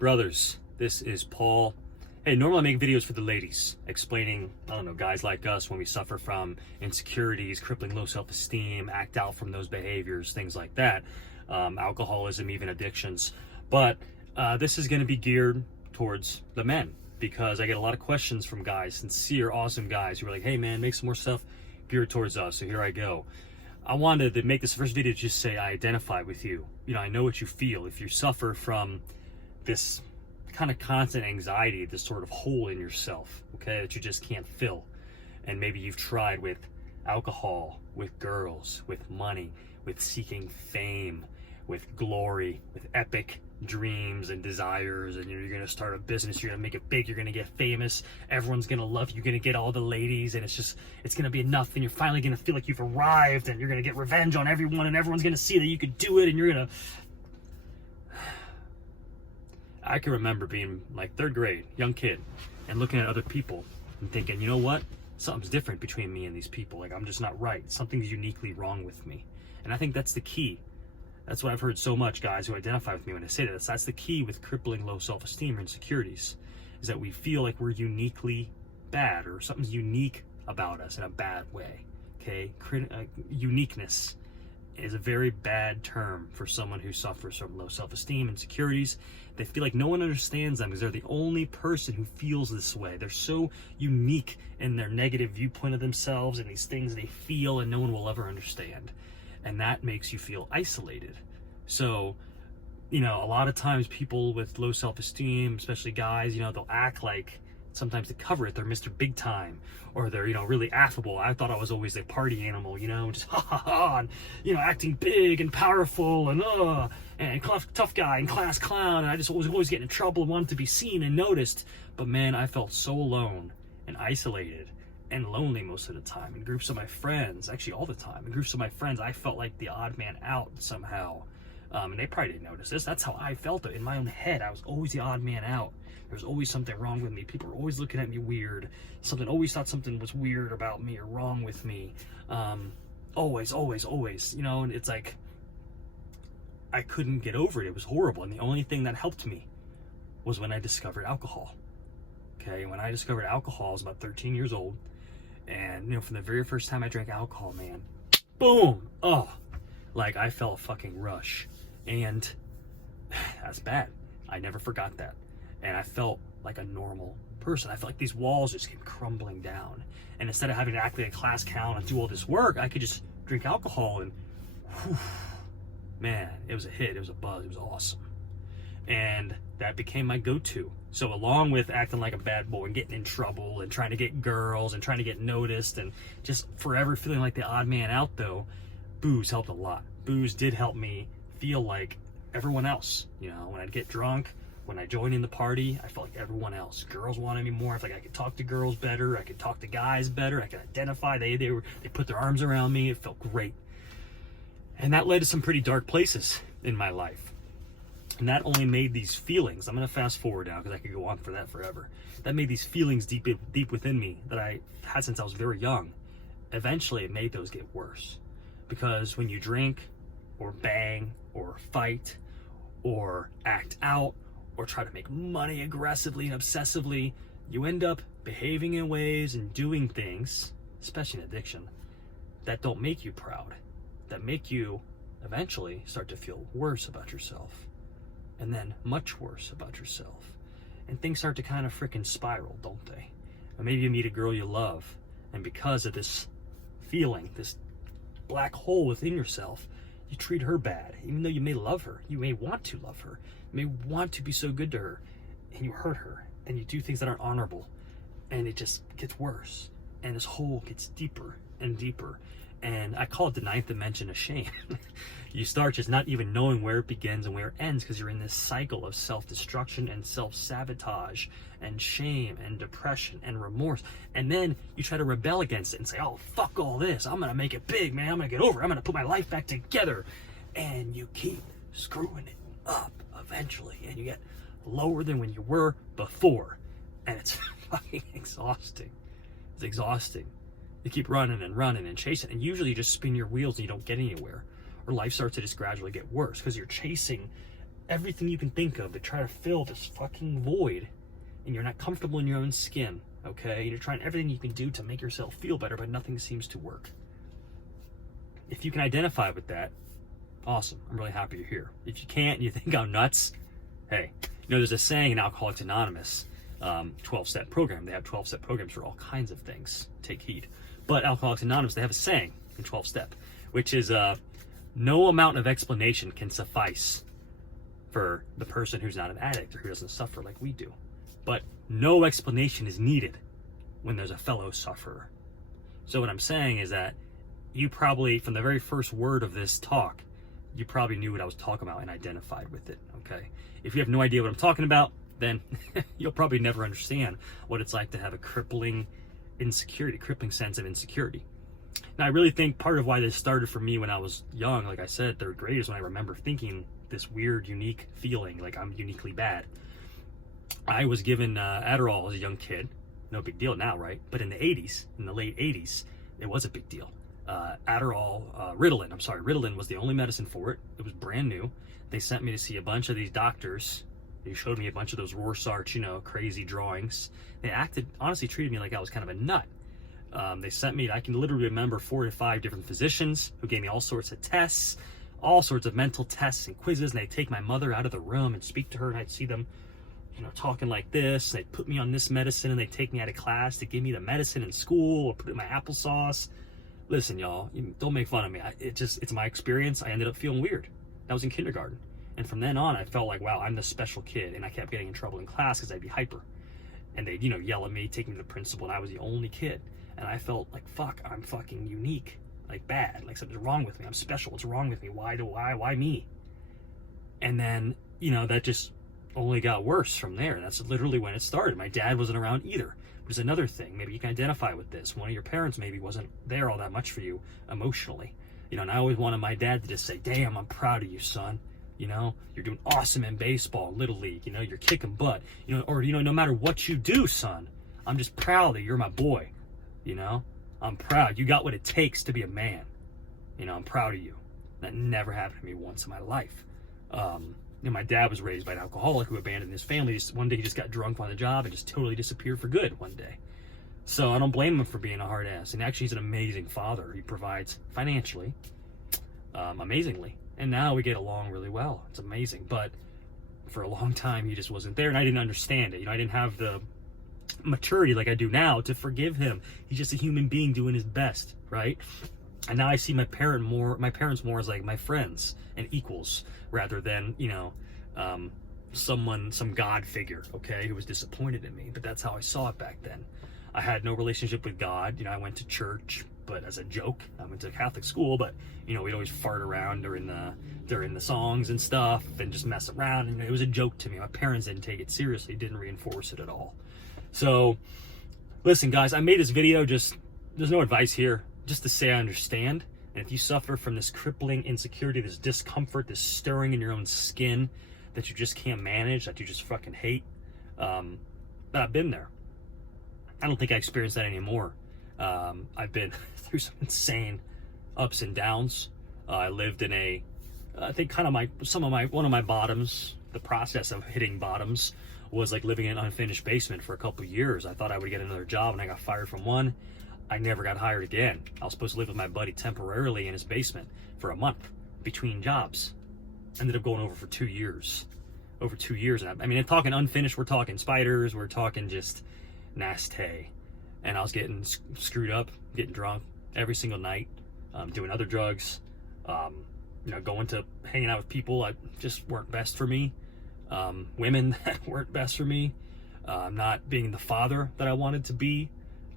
Brothers, this is Paul. Hey, normally I make videos for the ladies, explaining, I don't know, guys like us when we suffer from insecurities, crippling low self-esteem, act out from those behaviors, things like that, alcoholism, even addictions. But this is going to be geared towards the men, because I get a lot of questions from guys, sincere, awesome guys who are like, hey man, make some more stuff geared towards us. So here I go. I wanted to make this first video to just say I identify with you. You know, I know what you feel. If you suffer from this kind of constant anxiety, this sort of hole in yourself, okay, that you just can't fill, and maybe you've tried with alcohol, with girls, with money, with seeking fame, with glory, with epic dreams and desires, and you're going to start a business, you're going to make it big, you're going to get famous, everyone's going to love you, you're going to get all the ladies, and it's going to be enough, and you're finally going to feel like you've arrived, and you're going to get revenge on everyone, and everyone's going to see that you could do it, and you're going to... I can remember being like third grade, young kid, and looking at other people and thinking, you know what? Something's different between me and these people. Like, I'm just not right. Something's uniquely wrong with me. And I think that's the key. That's what I've heard so much, guys who identify with me when I say that. That's the key with crippling low self-esteem or insecurities, is that we feel like we're uniquely bad, or something's unique about us in a bad way, okay? Uniqueness is a very bad term for someone who suffers from low self-esteem, insecurities. They feel like no one understands them because they're the only person who feels this way. They're so unique in their negative viewpoint of themselves and these things they feel, and no one will ever understand. And that makes you feel isolated. So, you know, a lot of times people with low self-esteem, especially guys, you know, they'll act like, sometimes to cover it, they're Mr. Big Time, or they're, you know, really affable. I thought I was always a party animal, you know, just ha ha ha, and, you know, acting big and powerful and tough guy and class clown, and I just was always getting in trouble and wanted to be seen and noticed. But man, I felt so alone and isolated and lonely most of the time. In groups of my friends, actually all the time, in groups of my friends, I felt like the odd man out somehow. And they probably didn't notice this. That's how I felt in my own head. I was always the odd man out. There was always something wrong with me. People were always looking at me weird. Always thought something was weird about me or wrong with me. Always, you know, and it's like, I couldn't get over it. It was horrible. And the only thing that helped me was when I discovered alcohol. Okay, when I discovered alcohol, I was about 13 years old. And, you know, from the very first time I drank alcohol, man, boom, oh, like I felt a fucking rush. And that's bad. I never forgot that. And I felt like a normal person. I felt like these walls just came crumbling down. And instead of having to act like a class clown and do all this work, I could just drink alcohol and, whew, man, it was a hit. It was a buzz. It was awesome. And that became my go-to. So along with acting like a bad boy and getting in trouble and trying to get girls and trying to get noticed and just forever feeling like the odd man out, though, booze helped a lot. Booze did help me feel like everyone else. You know, when I'd get drunk, when I joined in the party, I felt like everyone else. Girls wanted me more. I felt like I could talk to girls better. I could talk to guys better. I could identify. They put their arms around me. It felt great. And that led to some pretty dark places in my life. And that only made these feelings, I'm going to fast forward now because I could go on for that forever. That made these feelings deep within me that I had since I was very young. Eventually, it made those get worse. Because when you drink, or bang, or fight, or act out, or try to make money aggressively and obsessively, you end up behaving in ways and doing things, especially in addiction, that don't make you proud, that make you eventually start to feel worse about yourself, and then much worse about yourself. And things start to kind of freaking spiral, don't they? And maybe you meet a girl you love, and because of this feeling, this black hole within yourself, you treat her bad, even though you may love her. You may want to love her. You may want to be so good to her, and you hurt her, and you do things that aren't honorable, and it just gets worse, and this hole gets deeper and deeper. And I call it the ninth dimension of shame. You start just not even knowing where it begins and where it ends, because you're in this cycle of self-destruction and self-sabotage and shame and depression and remorse. And then you try to rebel against it and say, oh, fuck all this. I'm going to make it big, man. I'm going to get over it. I'm going to put my life back together. And you keep screwing it up eventually. And you get lower than when you were before. And it's fucking exhausting. It's exhausting. You keep running and chasing, and usually you just spin your wheels and you don't get anywhere, or life starts to just gradually get worse because you're chasing everything you can think of to try to fill this fucking void, and you're not comfortable in your own skin, okay? You're trying everything you can do to make yourself feel better, but nothing seems to work. If you can identify with that, awesome. I'm really happy you're here. If you can't and you think I'm nuts, hey, there's a saying in Alcoholics Anonymous, 12-step program. They have 12-step programs for all kinds of things. Take heed. But Alcoholics Anonymous, they have a saying in 12-step, which is no amount of explanation can suffice for the person who's not an addict or who doesn't suffer like we do. But no explanation is needed when there's a fellow sufferer. So what I'm saying is that you probably, from the very first word of this talk, you probably knew what I was talking about and identified with it, okay? If you have no idea what I'm talking about, then you'll probably never understand what it's like to have a crippling sense of insecurity. Now, I really think part of why this started for me when I was young, like I said, third grade, is when I remember thinking this weird, unique feeling, like I'm uniquely bad. I was given Adderall as a young kid. No big deal now, right? But in the 80s, in the late 80s, it was a big deal. Ritalin was the only medicine for it. It was brand new. They sent me to see a bunch of these doctors. They showed me a bunch of those Rorschach, crazy drawings. They honestly treated me like I was kind of a nut. They sent me, I can literally remember 4 to 5 different physicians who gave me all sorts of tests, all sorts of mental tests and quizzes, and they'd take my mother out of the room and speak to her, and I'd see them, talking like this. They'd put me on this medicine, and they'd take me out of class to give me the medicine in school or put it in my applesauce. Listen, y'all, don't make fun of me. It's my experience. I ended up feeling weird. That was in kindergarten. And from then on, I felt like, wow, I'm the special kid. And I kept getting in trouble in class because I'd be hyper. And they'd, yell at me, take me to the principal, and I was the only kid. And I felt like, fuck, I'm fucking unique. Like bad. Like something's wrong with me. I'm special. What's wrong with me? Why me? And then, that just only got worse from there. That's literally when it started. My dad wasn't around either. There's another thing. Maybe you can identify with this. One of your parents maybe wasn't there all that much for you emotionally. And I always wanted my dad to just say, damn, I'm proud of you, son. You're doing awesome in baseball, Little League. You're kicking butt. Or no matter what you do, son, I'm just proud that you're my boy. I'm proud. You got what it takes to be a man. I'm proud of you. That never happened to me once in my life. My dad was raised by an alcoholic who abandoned his family. One day he just got drunk on the job and just totally disappeared for good one day. So I don't blame him for being a hard ass. And actually he's an amazing father. He provides financially, amazingly. And now we get along really well. It's amazing. But for a long time he just wasn't there, and I didn't understand it. I didn't have the maturity like I do now to forgive him. He's just a human being doing his best, right? And now I see my parents more as like my friends and equals, rather than some God figure, okay, who was disappointed in me. But that's how I saw it back then. I had no relationship with God. I went to church, but as a joke. I went to Catholic school, but we'd always fart around during the songs and stuff and just mess around, and it was a joke to me. My parents didn't take it seriously, didn't reinforce it at all. So listen, guys, I made this video, there's no advice here, just to say I understand. And if you suffer from this crippling insecurity, this discomfort, this stirring in your own skin that you just can't manage, that you just fucking hate, I've been there. I don't think I experience that anymore. I've been through some insane ups and downs. I lived in I think one of my bottoms, the process of hitting bottoms was like living in an unfinished basement for a couple of years. I thought I would get another job, and I got fired from one. I never got hired again. I was supposed to live with my buddy temporarily in his basement for a month between jobs. Ended up going over for 2 years. Over 2 years. And I'm talking unfinished, we're talking spiders, we're talking just nasty. And I was getting screwed up, getting drunk every single night, doing other drugs, going to hanging out with people that just weren't best for me, women that weren't best for me, not being the father that I wanted to be,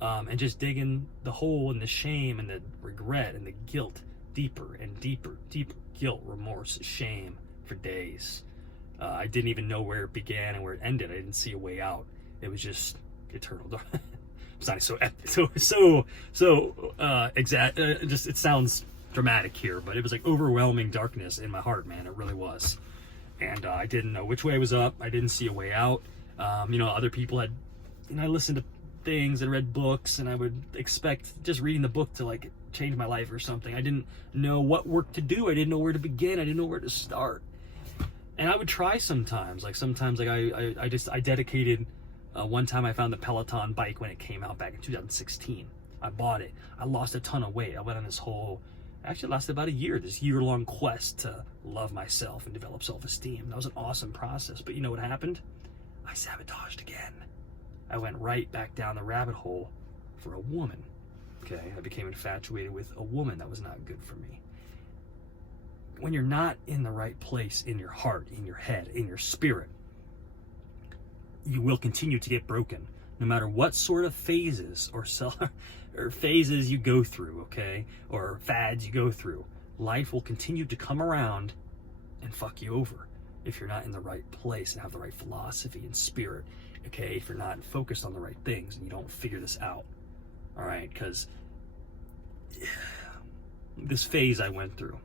and just digging the hole and the shame and the regret and the guilt deeper and deeper, guilt, remorse, shame for days. I didn't even know where it began and where it ended. I didn't see a way out. It was just eternal darkness. It sounds dramatic here, but it was like overwhelming darkness in my heart, man. It really was. And I didn't know which way was up. I didn't see a way out. Other people had, I listened to things and read books, and I would expect just reading the book to like change my life or something. I didn't know what work to do. I didn't know where to begin. I didn't know where to start. And I would try sometimes. Like sometimes, like I dedicated. One time I found the Peloton bike when it came out back in 2016. I bought it. I lost a ton of weight. I went on this whole, actually it lasted about a year, this year-long quest to love myself and develop self-esteem. That was an awesome process. But you know what happened? I sabotaged again. I went right back down the rabbit hole for a woman. Okay, I became infatuated with a woman. That was not good for me. When you're not in the right place in your heart, in your head, in your spirit, you will continue to get broken, no matter what sort of phases or phases you go through, okay, or fads you go through. Life will continue to come around and fuck you over if you're not in the right place and have the right philosophy and spirit, okay, if you're not focused on the right things and you don't figure this out, all right, because this phase I went through,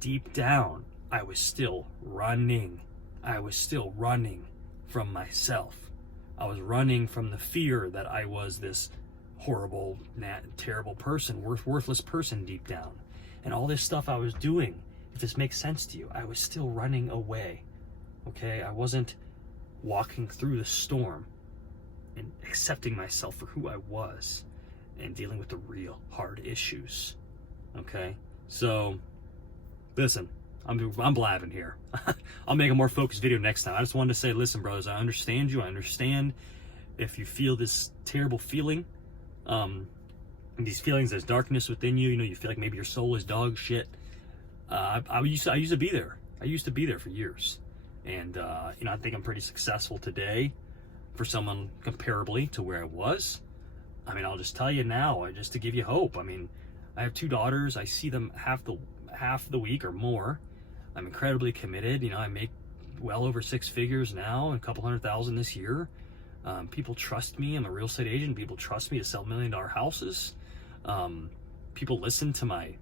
deep down, I was still running. I was still running from myself. I was running from the fear that I was this horrible, terrible person, worthless person deep down. And all this stuff I was doing, if this makes sense to you, I was still running away. Okay? I wasn't walking through the storm and accepting myself for who I was and dealing with the real hard issues. Okay? So, listen, I'm blabbing here. I'll make a more focused video next time. I just wanted to say, listen, brothers, I understand you. I understand if you feel this terrible feeling, these feelings, there's darkness within you. You know, you feel like maybe your soul is dog shit. I used to be there. I used to be there for years, and you know, I think I'm pretty successful today for someone comparably to where I was. I mean, I'll just tell you now, just to give you hope. I mean, I have 2 daughters. I see them half the week or more. I'm incredibly committed. You know, I make well over 6 figures now and a couple $100,000 this year. People trust me. I'm a real estate agent. People trust me to sell $1 million houses. People listen to my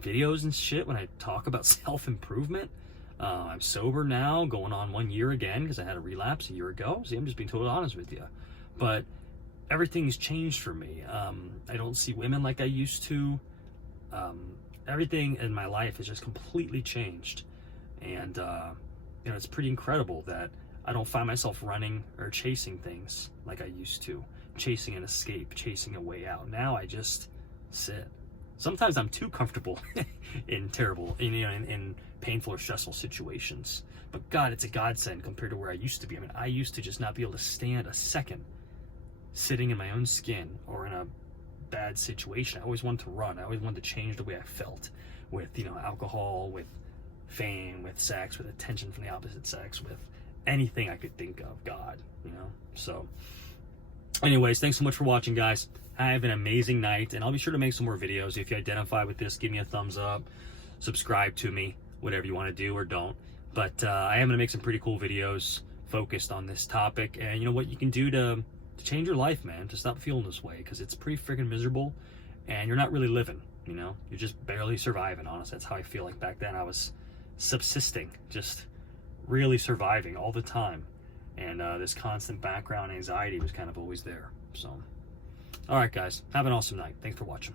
videos and shit when I talk about self-improvement. I'm sober now, going on 1 year again because I had a relapse a year ago. See, I'm just being totally honest with you. But everything's changed for me. I don't see women like I used to. Everything in my life has just completely changed. And, you know, it's pretty incredible that I don't find myself running or chasing things like I used to, chasing an escape, chasing a way out. Now I just sit. Sometimes I'm too comfortable in terrible, in painful or stressful situations. But God, it's a godsend compared to where I used to be. I mean, I used to just not be able to stand a second sitting in my own skin or in a bad situation. I always wanted to run. I always wanted to change the way I felt with, you know, alcohol, with fame, with sex, with attention from the opposite sex, with anything I could think of, God, you know. So anyways, thanks so much for watching, guys. Have an amazing night, and I'll be sure to make some more videos. If you identify with this, give me a thumbs up, subscribe to me, whatever you want to do or don't. But I am going to make some pretty cool videos focused on this topic, and you know what you can do to change your life, man, to stop feeling this way, because it's pretty freaking miserable and you're not really living, you know, you're just barely surviving. Honestly, that's how I feel like back then. I was subsisting, just really surviving all the time, and this constant background anxiety was kind of always there. So all right, guys, have an awesome night. Thanks for watching.